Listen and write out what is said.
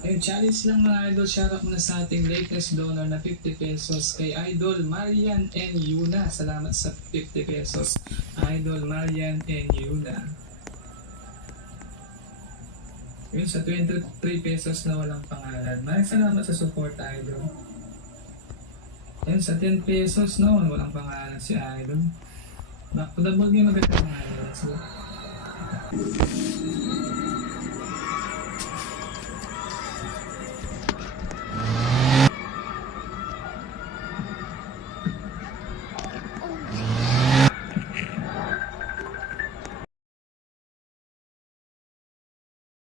Ayun, challenge lang mga idol. Shoutout muna sa ating latest donor na 50 pesos kay Idol Marian N. Yuna. Salamat sa 50 pesos. Idol Marian N. Yuna. Yun, sa 23 pesos na walang pangalan. Maraming salamat sa support, Idol. Yan, sa 10 pesos no, walang pangalan si Idol. Back to the ball game agad mga Idol. Let's go.